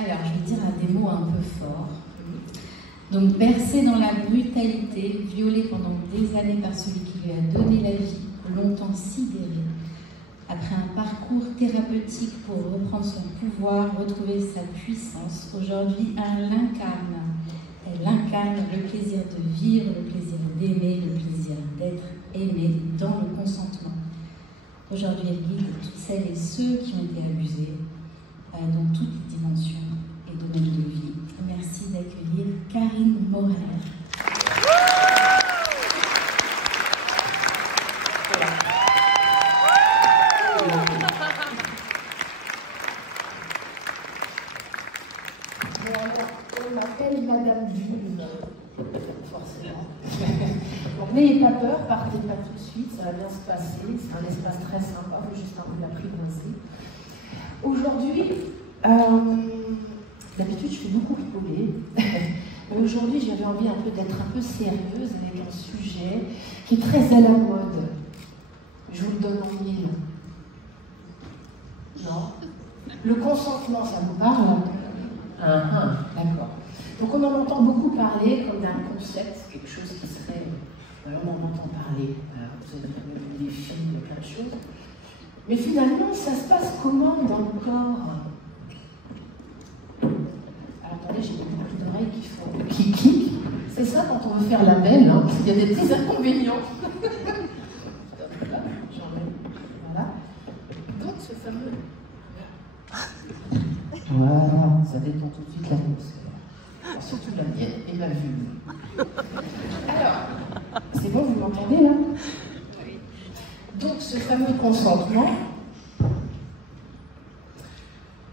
Alors, je vais dire des mots un peu forts. Donc, bercé dans la brutalité, violé pendant des années par celui qui lui a donné la vie, longtemps sidéré, après un parcours thérapeutique pour reprendre son pouvoir, retrouver sa puissance, aujourd'hui, elle incarne le plaisir de vivre, le plaisir d'aimer, le plaisir d'être aimé dans le consentement. Aujourd'hui, elle guide toutes celles et ceux qui ont été abusés dans toutes les dimensions et domaines de vie. Merci d'accueillir Karine Maurer. On m'appelle Madame Vulve, forcément. Donc n'ayez pas peur, partez pas tout de suite, ça va bien se passer. C'est un espace très sympa, il faut juste un peu l'apprivoiser. Aujourd'hui, d'habitude je fais beaucoup rigoler, mais aujourd'hui j'avais envie un peu d'être un peu sérieuse avec un sujet qui est très à la mode. Je vous le donne en mille. Non. Le consentement, ça vous parle? D'accord. Donc on en entend beaucoup parler comme d'un concept, quelque chose qui serait... Alors on en entend parler, vous avez vu des films, plein de choses. Mais finalement, ça se passe comment dans le corps? Alors attendez, j'ai beaucoup d'oreilles qui cliquent. C'est ça quand on veut faire la belle, hein. Il y a des petits inconvénients. Voilà. Donc ce fameux... Voilà, ça détend tout de suite l'atmosphère. Surtout la mienne et ma vue. Alors, c'est bon, vous m'entendez là? Oui. Donc, ce fameux consentement,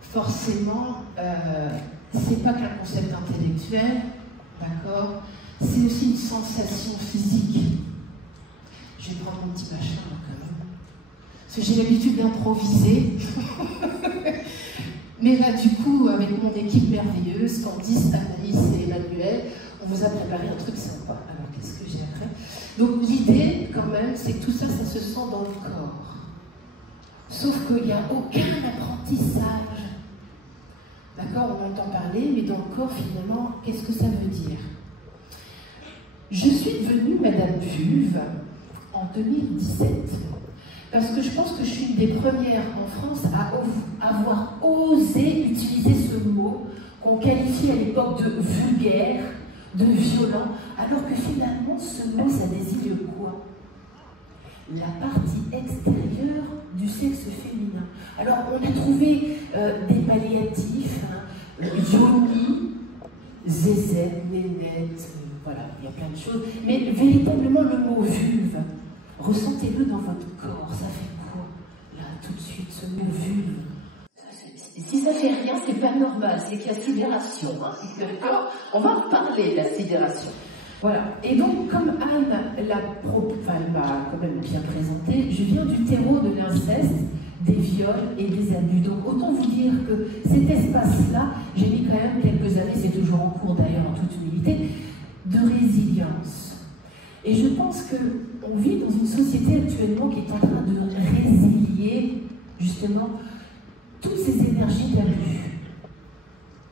forcément, c'est pas qu'un concept intellectuel, d'accord? C'est aussi une sensation physique. Je vais prendre mon petit machin là quand même. Parce que j'ai l'habitude d'improviser. Mais là, du coup, avec mon équipe merveilleuse, Candice, Anaïs et Emmanuel, on vous a préparé un truc sympa. Alors, qu'est-ce que j'ai après? Donc, l'idée, quand même, c'est que tout ça, ça se sent dans le corps. Sauf qu'il n'y a aucun apprentissage. D'accord? On entend parler, mais dans le corps, finalement, qu'est-ce que ça veut dire? Je suis devenue Madame Vulve en 2017. Parce que je pense que je suis une des premières en France à avoir osé utiliser ce mot qu'on qualifie à l'époque de vulgaire, de violent, alors que finalement ce mot ça désigne quoi? La partie extérieure du sexe féminin. Alors on a trouvé des palliatifs, yoni, zézette, nénette, voilà, il y a plein de choses, mais véritablement le mot vulve, ressentez-le dans votre corps, ça fait quoi? Là, tout de suite, ce mot vulve. Si ça fait rien, c'est pas normal, c'est qu'il y a sidération. Hein. Alors, on va en parler de la sidération. Voilà. Et donc, comme Anne m'a quand même bien présenté, je viens du terreau de l'inceste, des viols et des abus. Donc, autant vous dire que cet espace-là, j'ai mis quand même quelques années, c'est toujours en cours d'ailleurs en toute humilité, de résilience. Et je pense qu'on vit dans une société actuellement qui est en train de résilier justement toutes ces énergies d'abus.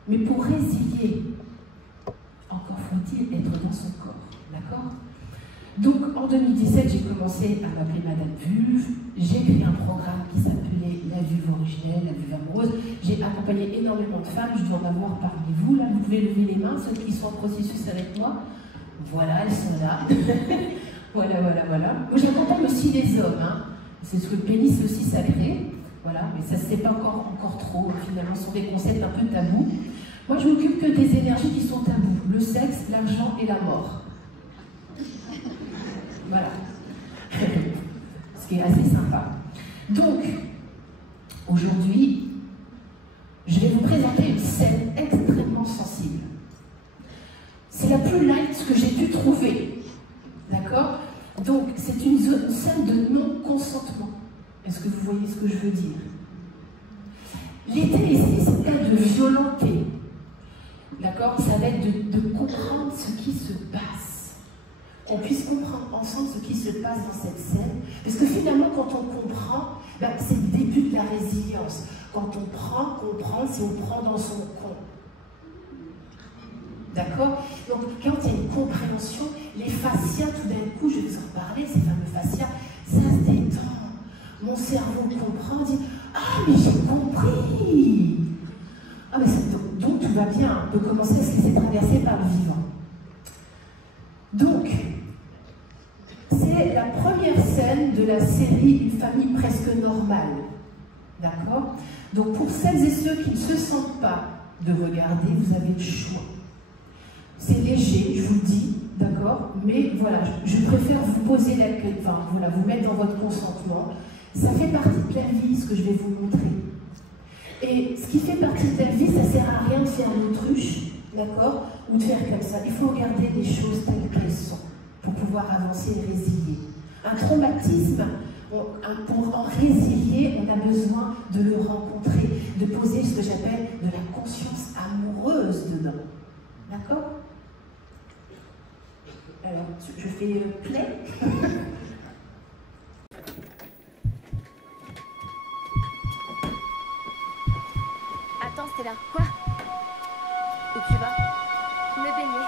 Mais pour résilier, encore faut-il être dans son corps, d'accord? Donc en 2017, j'ai commencé à m'appeler Madame Vulve, j'ai créé un programme qui s'appelait La Vulve originelle, la Vulve amoureuse. J'ai accompagné énormément de femmes, je dois en avoir parmi vous, là vous pouvez lever les mains, ceux qui sont en processus avec moi. Voilà, elles sont là. Voilà. Moi, j'accompagne aussi les hommes. Hein. C'est ce que le pénis est aussi sacré. Voilà, mais ça, c'était pas encore trop. Finalement, ce sont des concepts un peu tabous. Moi, je m'occupe que des énergies qui sont tabous. Le sexe, l'argent et la mort. Voilà. Ce qui est assez sympa. Donc, aujourd'hui, je vais vous présenter une scène extrêmement sensible. C'est la plus light que j'ai pu trouver. D'accord? Donc, c'est une scène de non-consentement. Est-ce que vous voyez ce que je veux dire? L'idée ici, c'est pas de violenter. D'accord? Ça va être de comprendre ce qui se passe. Qu'on puisse comprendre ensemble ce qui se passe dans cette scène. Parce que finalement, quand on comprend, c'est le début de la résilience. Quand on prend, comprendre, c'est on prend dans son con. D'accord? Donc, quand il y a une compréhension, les fascias, tout d'un coup, je vais vous en parler, ces fameux fascias, ça se détend. Mon cerveau comprend, dit « Ah, mais j'ai compris !» Ah, mais donc tout va bien, on peut commencer à se laisser traverser par le vivant. Donc, c'est la première scène de la série Une famille presque normale. D'accord? Donc, pour celles et ceux qui ne se sentent pas de regarder, vous avez le choix. C'est léger, je vous le dis, d'accord? Mais voilà, je préfère vous poser la question, enfin, voilà, vous mettre dans votre consentement. Ça fait partie de la vie, ce que je vais vous montrer. Et ce qui fait partie de la vie, ça ne sert à rien de faire l'autruche, d'accord? Ou de faire comme ça. Il faut regarder les choses telles qu'elles sont pour pouvoir avancer et résilier. Un traumatisme, pour en résilier, on a besoin de le rencontrer, de poser ce que j'appelle de la conscience amoureuse dedans. D'accord? Alors, je fais play. Attends, Stella, quoi? Où tu vas? Me baigner.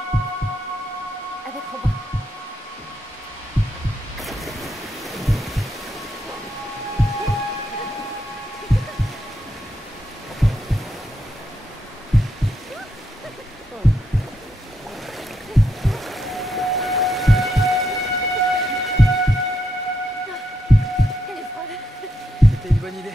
Avec Robin. Elle est folle. C'était une bonne idée. Ouais.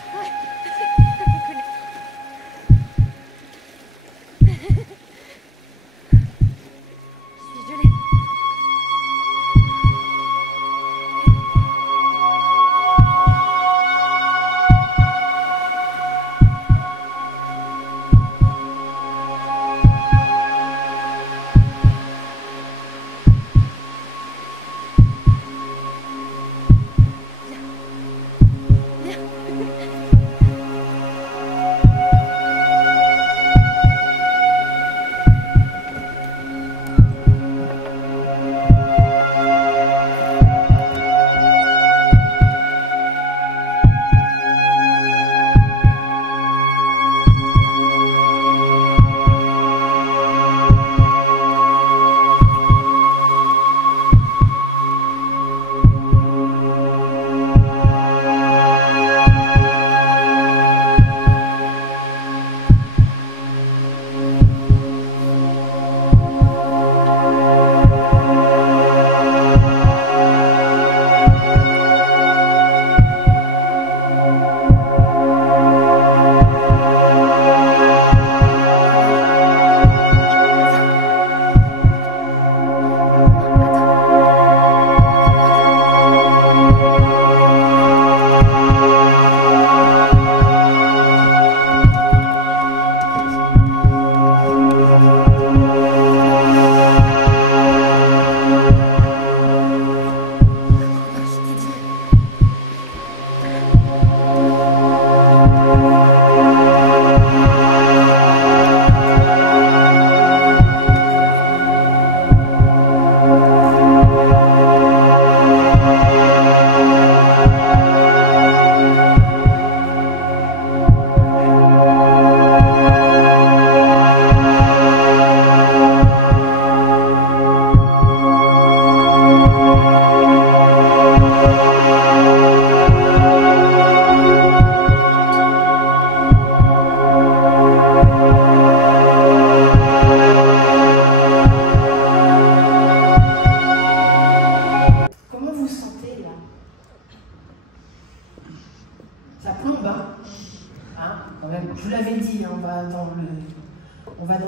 Je vous l'avais dit, on va dans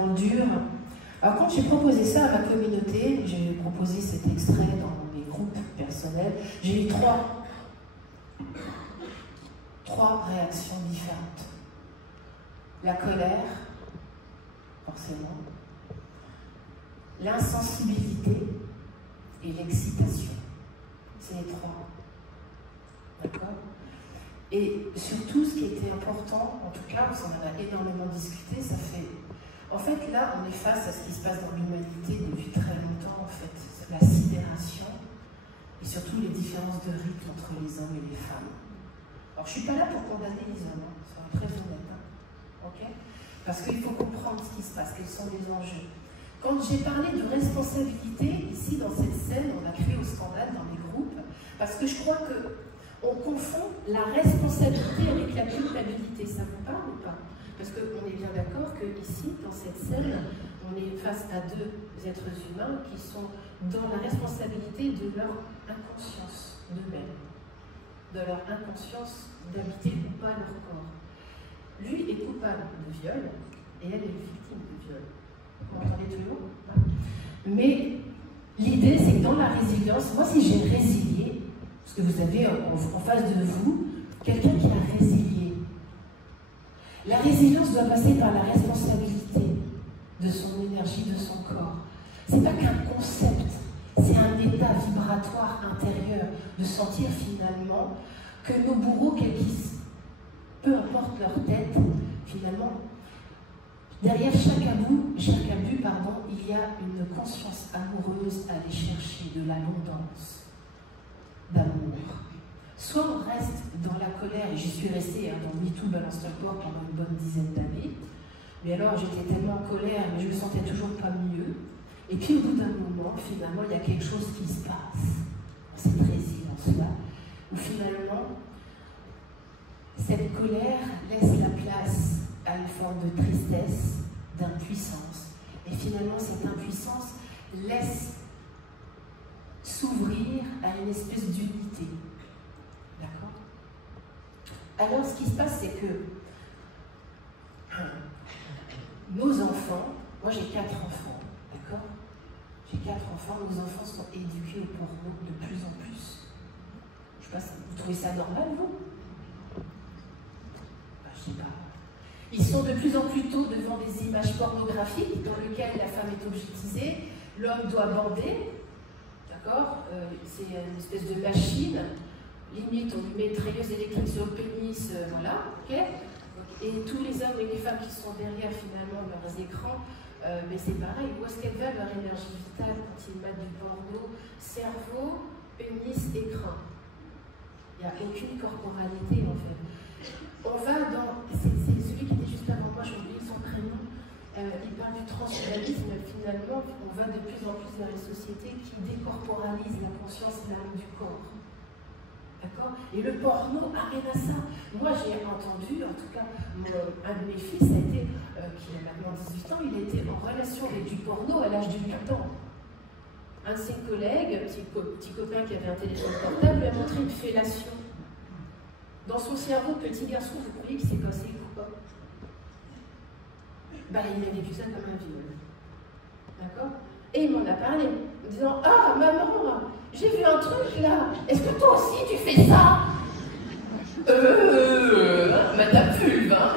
le dur. Alors quand j'ai proposé ça à ma communauté, j'ai proposé cet extrait dans mes groupes personnels, j'ai eu trois réactions différentes. La colère, forcément, l'insensibilité et l'excitation. C'est les trois. D'accord ? Et surtout, ce qui était important, en tout cas, parce qu'on en a énormément discuté, ça fait... En fait, là, on est face à ce qui se passe dans l'humanité depuis très longtemps, en fait. La sidération et surtout les différences de rythme entre les hommes et les femmes. Alors, je ne suis pas là pour condamner les hommes, hein, ça va très honnête. Hein. Okay, parce qu'il faut comprendre ce qui se passe, quels sont les enjeux. Quand j'ai parlé de responsabilité, ici dans cette scène, on a crié au scandale dans les groupes, parce que je crois qu'on confond la responsabilité avec la culpabilité. Ça vous parle ou pas? Parce qu'on est bien d'accord qu'ici, dans cette scène, on est face à deux êtres humains qui sont dans la responsabilité de leur inconscience d'eux-mêmes, de leur inconscience d'habiter ou pas leur corps. Lui est coupable de viol et elle est victime de viol. Vous m'entendez toujours? Mais l'idée, c'est que dans la résilience, moi, si j'ai résilié, parce que vous avez en face de vous quelqu'un qui a résilié, la résilience doit passer par la responsabilité de son énergie, de son corps. C'est pas qu'un concept, c'est un état vibratoire intérieur, de sentir finalement que nos bourreaux, quels qu'ils soient, peu importe leur tête, finalement, derrière chaque abus, il y a une conscience amoureuse à aller chercher de l'abondance, d'amour. Soit on reste dans la colère, et j'y suis restée dans MeToo Balance ton corps pendant une bonne dizaine d'années, mais alors j'étais tellement en colère, mais je me sentais toujours pas mieux. Et puis au bout d'un moment, finalement, il y a quelque chose qui se passe dans cette résilience-là, où finalement, cette colère laisse la place à une forme de tristesse, d'impuissance. Et finalement, cette impuissance laisse s'ouvrir à une espèce d'unité. D'accord? Alors, ce qui se passe, c'est que nos enfants, moi j'ai 4 enfants, d'accord? J'ai 4 enfants, nos enfants sont éduqués au porno de plus en plus. Je sais pas, vous trouvez ça normal, vous? Je sais pas. Ils sont de plus en plus tôt devant des images pornographiques dans lesquelles la femme est objectisée, l'homme doit bander, d'accord? C'est une espèce de machine, limite on lui met une treilleuse électrique sur le pénis, voilà, ok? Et tous les hommes et les femmes qui sont derrière finalement leurs écrans, mais c'est pareil, où est-ce qu'elle va leur énergie vitale quand ils mettent du porno? Cerveau, pénis, écran. Il n'y a aucune corporalité en fait. On va dans, c'est celui qui était juste avant moi, j'ai oublié son prénom, il parle du transhumanisme, finalement, on va de plus en plus vers une société qui décorporalise la conscience et l'âme du corps. D'accord? Et le porno amène à ça. Moi, j'ai entendu, en tout cas, un de mes fils, a été, qui a maintenant 18 ans, il a été en relation avec du porno à l'âge de 8 ans. Un de ses collègues, petit copain qui avait un téléphone portable, lui a montré une fellation. Dans son cerveau, petit garçon, vous croyez qu'il s'est passé quoi? Ben, il a vécu ça comme un viol. D'accord? Et il m'en a parlé, en disant: ah, maman, j'ai vu un truc là, est-ce que toi aussi tu fais ça? Madame Pulve, hein?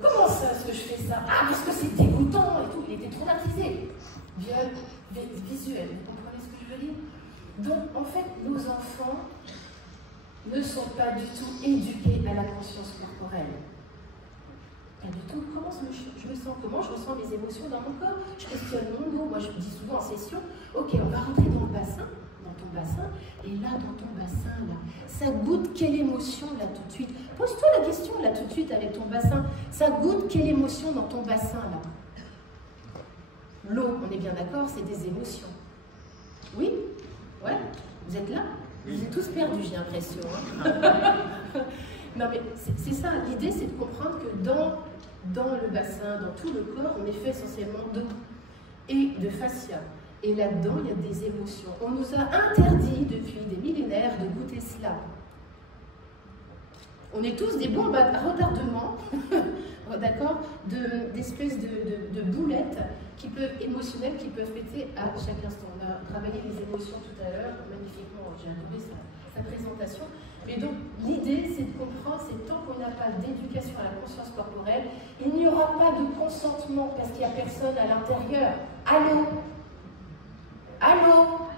Comment ça, est-ce que je fais ça? Ah, parce que c'est dégoûtant et tout, il était traumatisé. Viol visuel, vous comprenez ce que je veux dire? Donc, en fait, nos enfants ne sont pas du tout éduqués à la conscience corporelle. Pas du tout. Comment je me sens? Comment je ressens les émotions dans mon corps? Je questionne mon dos. Moi, je dis souvent en session, ok, on va rentrer dans le bassin, dans ton bassin, et là, dans ton bassin, là, ça goûte quelle émotion, là, tout de suite? Pose-toi la question, là, tout de suite, avec ton bassin. Ça goûte quelle émotion dans ton bassin, là? L'eau, on est bien d'accord, c'est des émotions. Oui? Ouais, vous êtes là? Vous êtes tous perdus, j'ai l'impression. Hein. Non, mais c'est ça. L'idée, c'est de comprendre que dans le bassin, dans tout le corps, on est fait essentiellement d'eau et de fascia. Et là-dedans, il y a des émotions. On nous a interdit depuis des millénaires de goûter cela. On est tous des bons retardements, d'accord, d'espèces de boulettes émotionnelles qui peuvent péter à chaque instant. On a travaillé les émotions tout à l'heure, magnifiquement, j'ai adoré sa présentation. Mais donc, l'idée, c'est de comprendre, c'est tant qu'on n'a pas d'éducation à la conscience corporelle, il n'y aura pas de consentement parce qu'il n'y a personne à l'intérieur. Allô? Allô?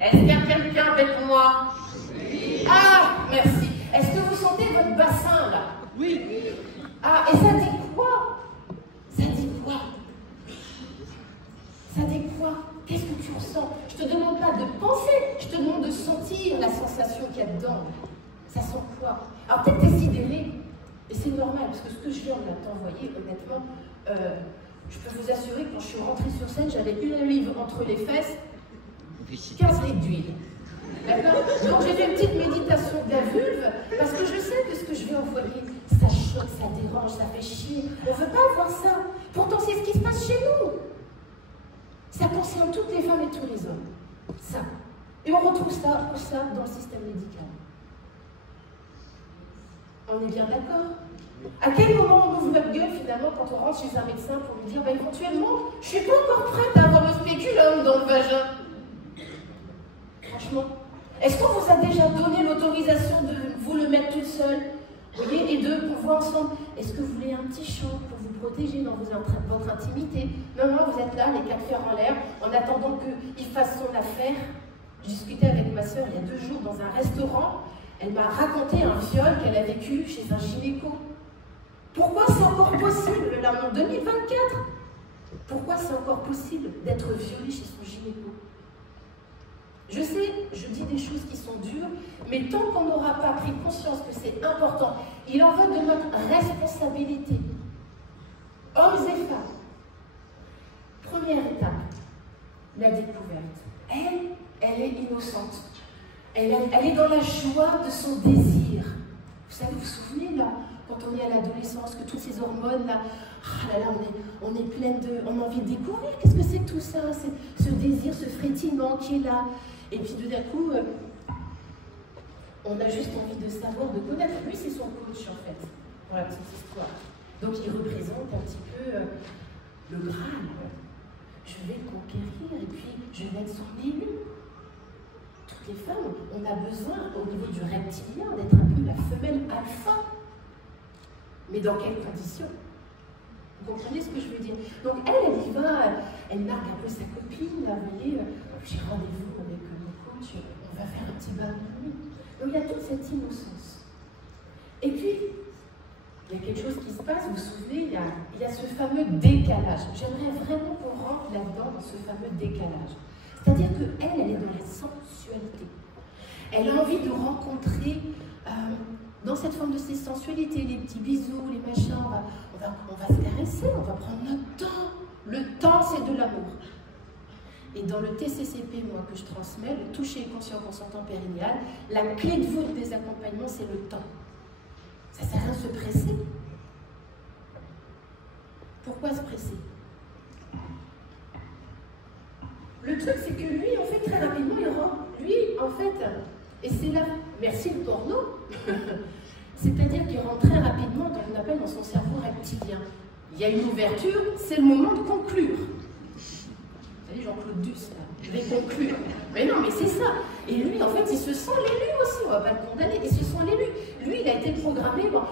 Est-ce qu'il y a quelqu'un avec moi? Oui. Ah, merci. Est-ce que vous sentez votre bassin, là? Oui. Ah, et ça dit quoi? Ça dit quoi? Ça dit quoi? Qu'est-ce que tu ressens? Je ne te demande pas de penser, je te demande de sentir la sensation qu'il y a dedans. Ça sent quoi? Alors peut-être t'es sidéré, et c'est normal, parce que ce que je viens de t'envoyer, honnêtement, je peux vous assurer que quand je suis rentrée sur scène, j'avais une olive entre les fesses, 15 litres d'huile. D'accord? Donc j'ai fait une petite méditation de la vulve, parce que je sais que ce que je vais envoyer, ça choque, ça dérange, ça fait chier. On ne veut pas voir ça. Pourtant, c'est ce qui se passe chez nous. Ça concerne toutes les femmes et tous les hommes. Ça. Et on retrouve ça dans le système médical. On est bien d'accord? À quel moment on ouvre notre gueule finalement quand on rentre chez un médecin pour lui dire éventuellement, je ne suis pas encore prête à avoir le spéculum dans le vagin? Franchement. Est-ce qu'on vous a déjà donné l'autorisation de vous le mettre toute seule? Vous voyez, et qu'on voit ensemble, est-ce que vous voulez un petit champ pour vous protéger dans votre intimité? Non, vous êtes là, les 4 fers en l'air, en attendant qu'il fasse son affaire. Je discutais avec ma soeur il y a 2 jours dans un restaurant. Elle m'a raconté un viol qu'elle a vécu chez un gynéco. Pourquoi c'est encore possible, là, en 2024? Pourquoi c'est encore possible d'être violé chez son gynéco? Je sais, je dis des choses qui sont dures, mais tant qu'on n'aura pas pris conscience que c'est important, il en va de notre responsabilité. Hommes et femmes. Première étape, la découverte. Elle est innocente. Elle est dans la joie de son désir. Vous savez, vous vous souvenez là, quand on est à l'adolescence, que toutes ces hormones là, on est pleine de... On a envie de découvrir, qu'est-ce que c'est que tout ça? C'est ce désir, ce frétillement qui est là. Et puis tout d'un coup, on a juste envie de savoir, de connaître. Lui, c'est son coach en fait, pour la petite histoire. Donc il représente un petit peu le Graal. Je vais le conquérir et puis je vais être son élu. Toutes les femmes, on a besoin, au niveau du reptilien, d'être un peu la femelle alpha. Mais dans quelles conditions? Vous comprenez ce que je veux dire? Donc elle y va, elle nargue un peu sa copine, là, vous voyez, j'ai rendez-vous avec mon coach, on va faire un petit bain de nuit. Donc il y a toute cette innocence. Et puis, il y a quelque chose qui se passe, vous vous souvenez, il y a ce fameux décalage. J'aimerais vraiment qu'on rentre là-dedans, dans ce fameux décalage. C'est-à-dire qu'elle est dans la sensualité. Elle a envie de rencontrer, dans cette forme de sensualité, les petits bisous, les machins, on va se caresser, on va prendre notre temps. Le temps, c'est de l'amour. Et dans le TCCP, moi, que je transmets, le toucher conscient, consentant périnéal, la clé de voûte des accompagnements, c'est le temps. Ça ne sert à rien de se presser. Pourquoi se presser? Le truc, c'est que lui, en fait, très rapidement, il rentre. Lui, en fait, et c'est là, merci le porno, c'est-à-dire qu'il rentre très rapidement dans ce qu'on appelle dans son cerveau reptilien. Il y a une ouverture, c'est le moment de conclure. Vous savez, Jean-Claude Duss, là, je vais conclure. Mais non, mais c'est ça. Et lui, en fait, il se sent l'élu aussi, on ne va pas le condamner, il se sent l'élu. Lui, il a été programmé, bon,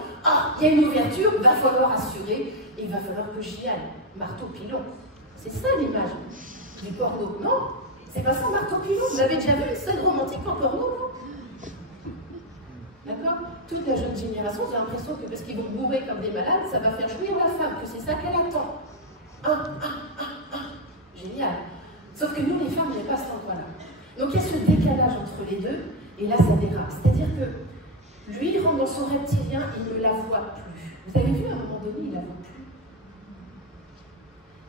il y a une ouverture, il va falloir assurer, et il va falloir que j'y aille. Marteau pilon. C'est ça l'image du porno. Non, c'est pas ça, marteau pilon. Vous avez déjà vu une scène romantique en porno? D'accord? Toute la jeune génération, j'ai l'impression que parce qu'ils vont bourrer comme des malades, ça va faire jouir la femme, que c'est ça qu'elle attend. Génial. Sauf que nous, les femmes, on n'est pas à cet endroit-là. Donc il y a ce décalage entre les deux, et là, ça dérape. C'est-à-dire que lui, il rentre dans son reptilien, il ne la voit plus. Vous avez vu, à un moment donné, il ne la voit plus.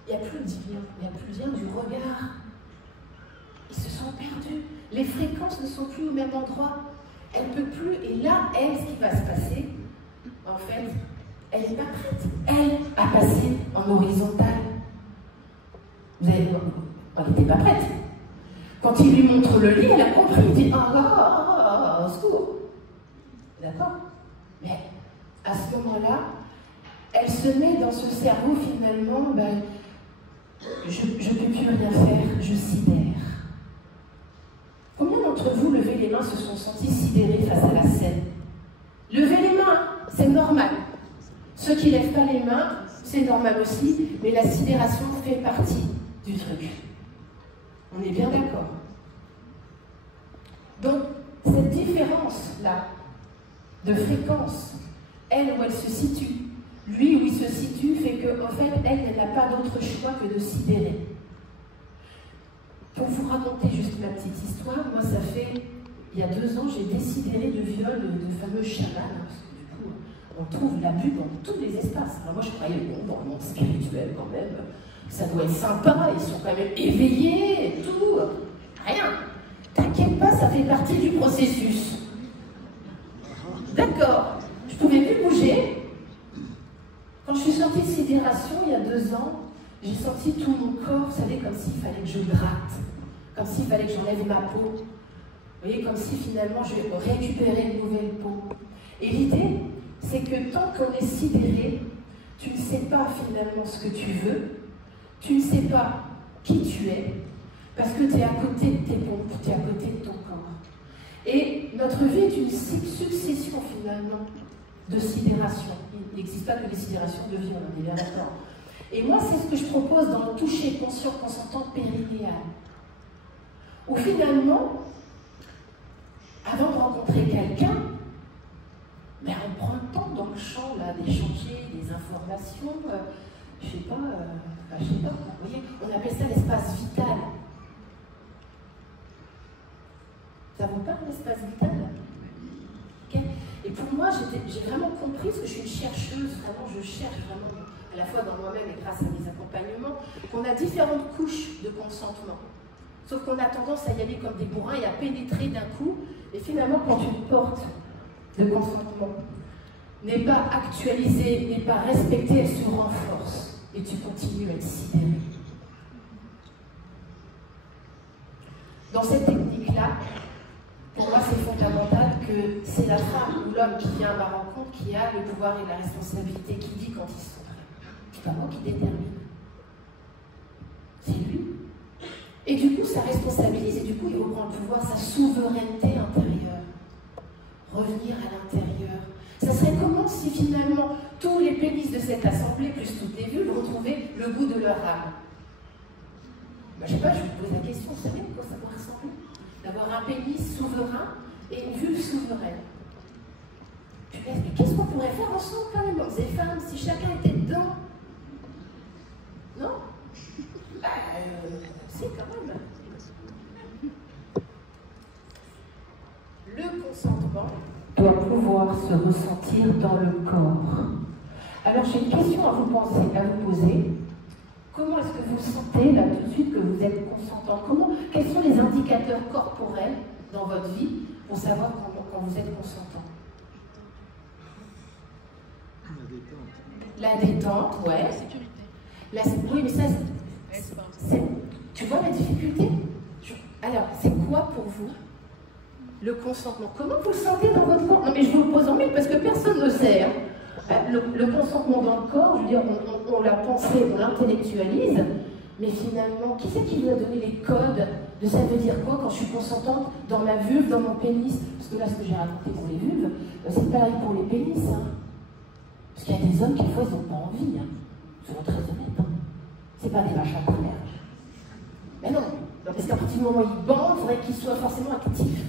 Il n'y a plus le divin, il n'y a plus le lien du regard. Ils se sont perdus. Les fréquences ne sont plus au même endroit. Elle ne peut plus. Et là, elle, ce qui va se passer, en fait, elle n'est pas prête. Elle a passé en horizontal. Vous avez... Elle n'était pas prête. Quand il lui montre le lit, elle a compris. Il dit au secours. D'accord? Mais à ce moment-là, elle se met dans ce cerveau finalement, je ne peux plus rien faire, je sidère. Combien d'entre vous, levez les mains, se sont sentis sidérés face à la scène? Levez les mains, c'est normal. Ceux qui ne lèvent pas les mains, c'est normal aussi, mais la sidération fait partie du truc. On est bien d'accord. Donc, cette différence-là de fréquence, elle où elle se situe, lui où il se situe, fait qu'en fait, elle n'a pas d'autre choix que de sidérer. Pour vous raconter juste ma petite histoire, moi ça fait il y a 2 ans, j'ai décidéré de viol de fameux chaman, parce que du coup, on trouve l'abus dans tous les espaces. Alors moi, je croyais, bon, dans le monde spirituel quand même, ça doit être sympa, ils sont quand même éveillés et tout. Rien. T'inquiète pas, ça fait partie du processus. D'accord. Je pouvais plus bouger. Quand je suis sortie de sidération, il y a 2 ans, j'ai senti tout mon corps, vous savez, comme s'il fallait que je gratte, comme s'il fallait que j'enlève ma peau. Vous voyez, comme si finalement je récupérais une nouvelle peau. Et l'idée, c'est que tant qu'on est sidéré, tu ne sais pas finalement ce que tu veux, tu ne sais pas qui tu es, parce que tu es à côté de tes pompes, tu es à côté de ton corps. Et notre vie est une succession finalement de sidération. Il n'existe pas que les sidérations de vie, on en est bien d'accord. Et moi, c'est ce que je propose dans le toucher conscient, consentant périnéal. Où finalement, avant de rencontrer quelqu'un, ben on prend le temps dans le champ d'échanger des informations, je sais pas, vous voyez, on appelle ça l'espace vital. Ça vous parle, l'espace vital? Okay. Et pour moi, j'ai vraiment compris, parce que je suis une chercheuse, vraiment, je cherche vraiment, à la fois dans moi-même et grâce à mes accompagnements, qu'on a différentes couches de consentement. Sauf qu'on a tendance à y aller comme des bourrins et à pénétrer d'un coup. Et finalement, quand une porte de consentement n'est pas actualisée, n'est pas respectée, elle se renforce. Et tu continues à être sidéré. Dans cette technique-là, pour moi, c'est fondamental que c'est la femme ou l'homme qui vient à ma rencontre qui a le pouvoir et la responsabilité, qui dit quand ils sont prêts. C'est pas moi qui détermine. C'est lui. Et du coup, ça responsabilise et du coup, il reprend le pouvoir, sa souveraineté intérieure. Revenir à l'intérieur. Ça serait comment si finalement tous les pénis de cette assemblée, plus toutes les vulves, retrouvaient le goût de leur âme? Ben, je sais pas, je vous pose la question, vous savez à quoi ça pourrait ressembler? D'avoir un pénis souverain et une vulve souveraine. Mais qu'est-ce qu'on pourrait faire ensemble quand même, hommes et femmes, si chacun était dedans? Non? C'est quand même. Le consentement doit pouvoir se ressentir dans le corps. Alors j'ai une question à vous poser. Comment est-ce que vous sentez là tout de suite que vous êtes consentant? Quels sont les indicateurs corporels dans votre vie pour savoir quand vous êtes consentant? La détente, ouais. La sécurité. Oui, mais ça, tu vois la difficulté? Alors, c'est quoi pour vous le consentement? Comment vous le sentez dans votre corps? Non, mais je vous le pose en mille parce que personne ne sait. Hein. Le consentement dans le corps, je veux dire, on l'a pensé, on l'intellectualise, mais finalement, qui c'est qui nous a donné les codes de ça veut dire quoi quand je suis consentante dans ma vulve, dans mon pénis? Parce que là, ce que j'ai raconté pour les vulves, c'est pareil pour les pénis. Hein. Parce qu'il y a des hommes qui, des fois, ils n'ont pas envie. Hein. Soyons très honnêtes. Hein. C'est pas des vaches à première. Mais non, parce qu'à partir du moment où ils bandent, il faudrait qu'ils soient forcément actifs.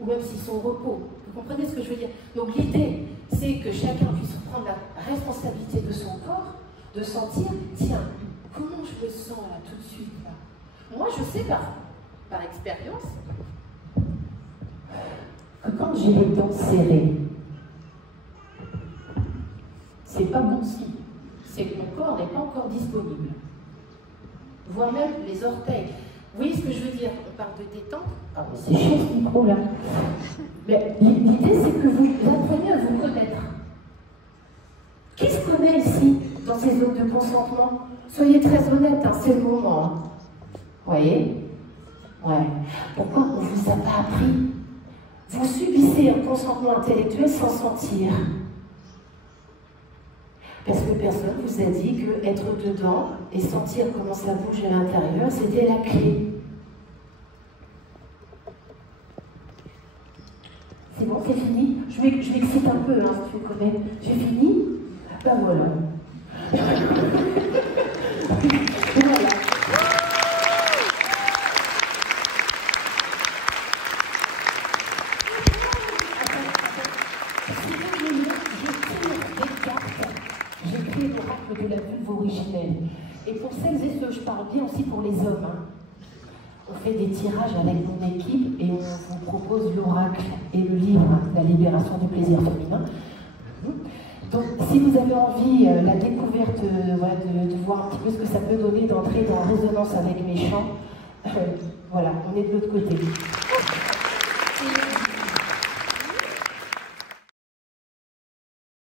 Ou même s'ils sont au repos. Vous comprenez ce que je veux dire? Donc l'idée, c'est que chacun puisse prendre la responsabilité de son corps, de sentir, tiens, comment je me sens là tout de suite là? Moi, je sais par expérience que quand j'ai les dents serrées, c'est pas bon signe. C'est que mon corps n'est pas encore disponible. Voire même les orteils. Vous voyez ce que je veux dire? On parle de détente. Ah, mais c'est chiant ce micro là. Mais l'idée, c'est que vous appreniez à vous connaître. Qui se connaît ici, dans ces zones de consentement? Soyez très honnêtes, hein, c'est le moment. Hein. Vous voyez? Ouais. Pourquoi on ne vous a pas appris? Vous subissez un consentement intellectuel sans sentir. Parce que personne ne vous a dit que être dedans et sentir comment ça bouge à l'intérieur, c'était la clé. C'est bon, c'est fini? Je m'excite un peu, hein, si tu me connais. J'ai fini? Ben voilà. Voilà. J'écris l'oracle de la vulve originelle. Et pour celles et ceux, je parle bien aussi pour les hommes. Hein. on fait des tirages avec mon équipe et on vous propose l'oracle et le livre, La libération du plaisir féminin. Donc, si vous avez envie, la découverte, de voir un petit peu ce que ça peut donner, d'entrer dans la résonance avec mes chants, voilà, on est de l'autre côté.